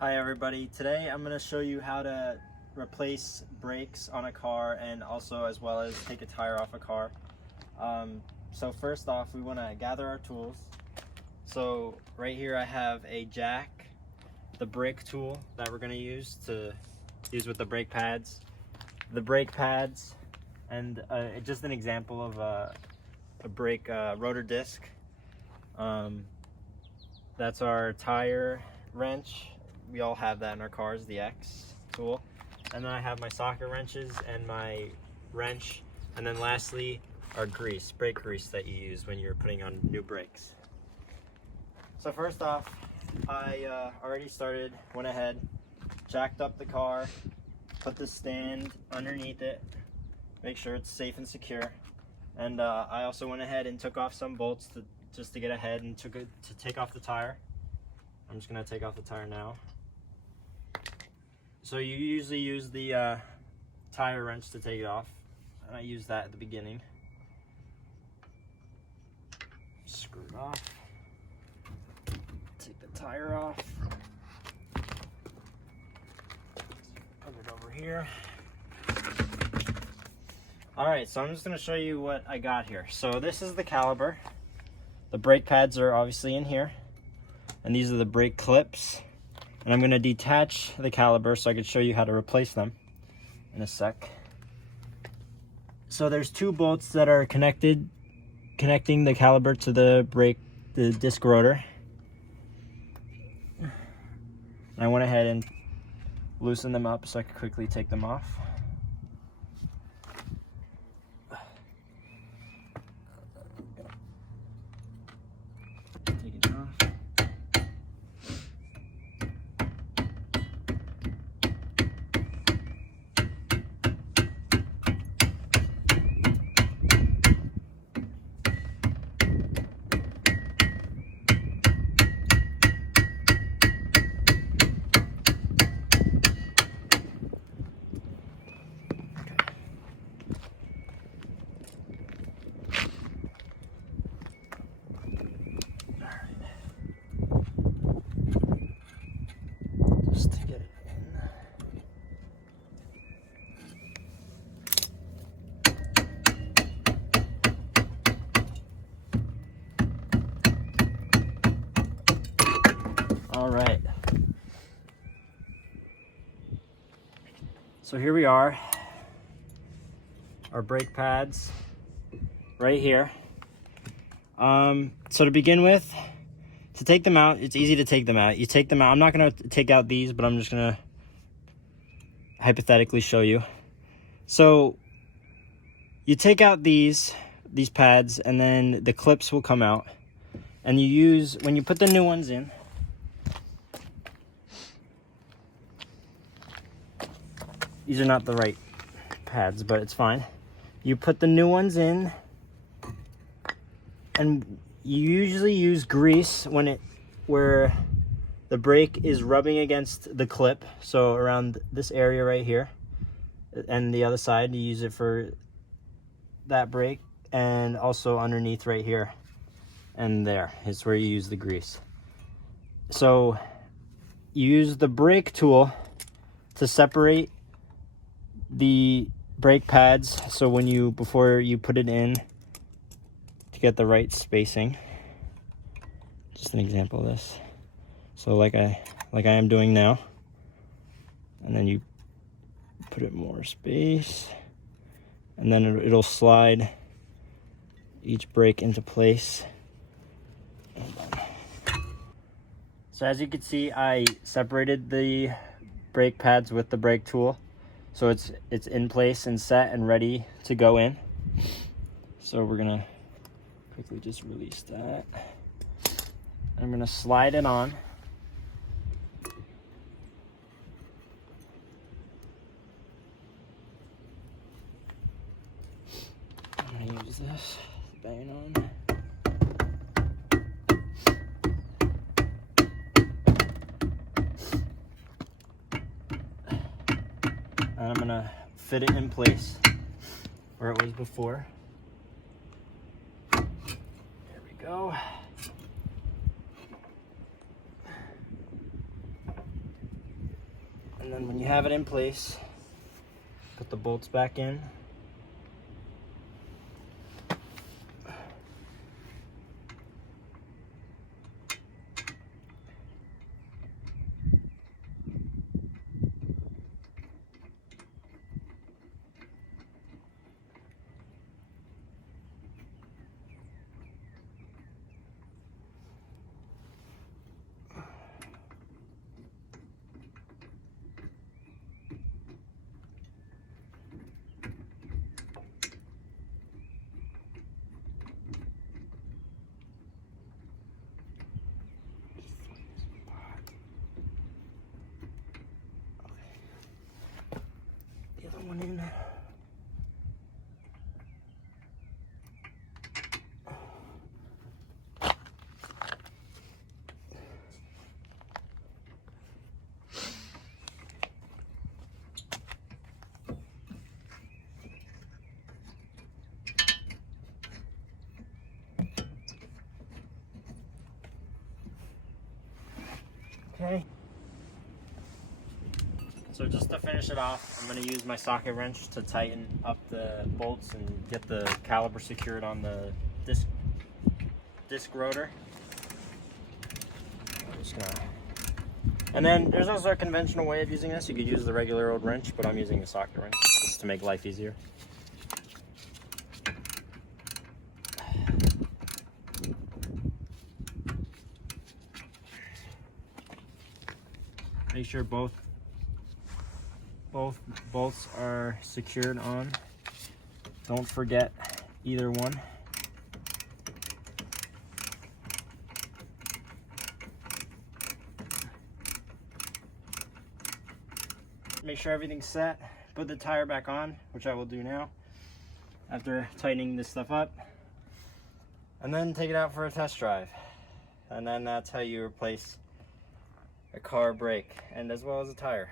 Hi everybody, today I'm going to show you how to replace brakes on a car and also as well as take a tire off a car. So first off, we want to gather our tools. So right here I have a jack, the brake tool that we're going to use with the brake pads, and just an example of a brake rotor disc. That's our tire wrench. We all have that in our cars, the X tool. And then I have my socket wrenches and my wrench. And then lastly, our grease, brake grease that you use when you're putting on new brakes. So first off, I already went ahead, jacked up the car, put the stand underneath it, make sure it's safe and secure. And I also went ahead and took off some bolts just to get ahead and to take off the tire. I'm just gonna take off the tire now. So you usually use the tire wrench to take it off, and I use that at the beginning. Screw it off. Take the tire off. Put it over here. Alright, so I'm just gonna show you what I got here. So this is the caliper. The brake pads are obviously in here. And these are the brake clips. And I'm going to detach the caliper so I can show you how to replace them in a sec. So there's two bolts that are connecting the caliper to the disc rotor. And I went ahead and loosened them up so I could quickly take them off. Take it off. Just to get it in. All right. So here we are. Our brake pads right here. So to begin with, to take them out, it's easy to take them out. You take them out. I'm not going to take out these, but I'm just going to hypothetically show you. So you take out these pads, and then the clips will come out. And when you put the new ones in, these are not the right pads, but it's fine. You put the new ones in, and you usually use grease where the brake is rubbing against the clip, so around this area right here, and the other side you use it for that brake, and also underneath right here and there is where you use the grease. So you use the brake tool to separate the brake pads, so before you put it in, to get the right spacing. Just an example of this. So like I am doing now, and then you put it more space, and then it'll slide each brake into place. So as you can see, I separated the brake pads with the brake tool, so it's in place and set and ready to go in. So we're gonna quickly just release that. I'm gonna slide it on. I'm gonna use this, bang it on. And I'm gonna fit it in place where it was before. There we go. And then when you have it in place, put the bolts back in. The other one in. Okay. So just to finish it off, I'm going to use my socket wrench to tighten up the bolts and get the caliper secured on the disc rotor. I'm just gonna... And then there's also a conventional way of using this. You could use the regular old wrench, but I'm using a socket wrench just to make life easier. Make sure both bolts are secured on. Don't forget either one. Make sure everything's set. Put the tire back on, which I will do now after tightening this stuff up. And then take it out for a test drive. And then that's how you replace a car brake, and as well as a tire.